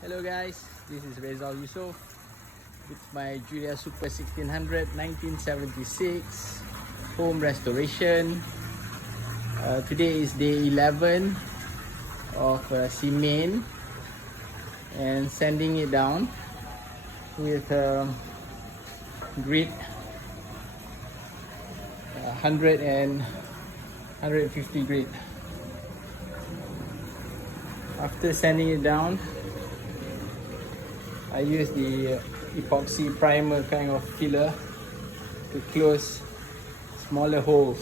Hello guys, this is Rizal Yusuf with my Giulia Super 1600 1976 home restoration. Today is day 11 of cement and sanding it down with grit 100 and 150 grit. After sanding it down, I use the epoxy primer kind of filler to close smaller holes.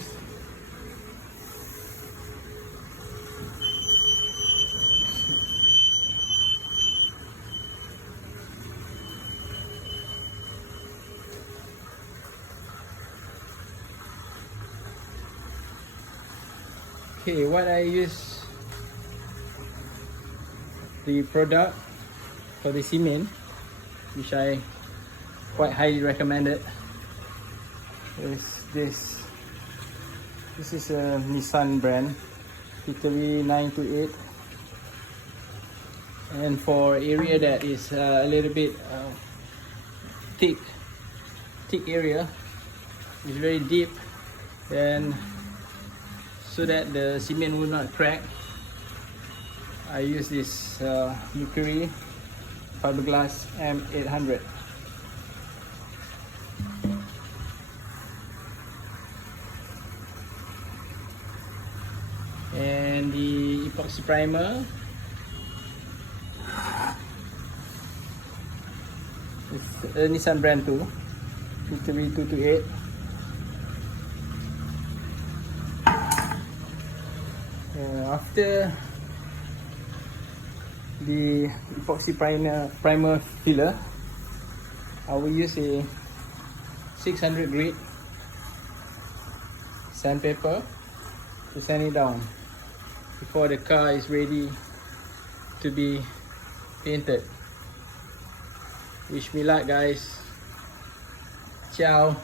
Okay, what I use the product for the cement, which I quite highly recommend it, is this. This is a Nissan brand, Victory 928, and for area that is a little bit thick area, it's very deep, then so that the cement will not crack, I use this Mercury fiberglass M800. And the epoxy primer is a Nissan brand too, Victory 228. After the epoxy primer filler, I will use a 600 grit sandpaper to sand it down before the car is ready to be painted. Wish me luck, guys. Ciao.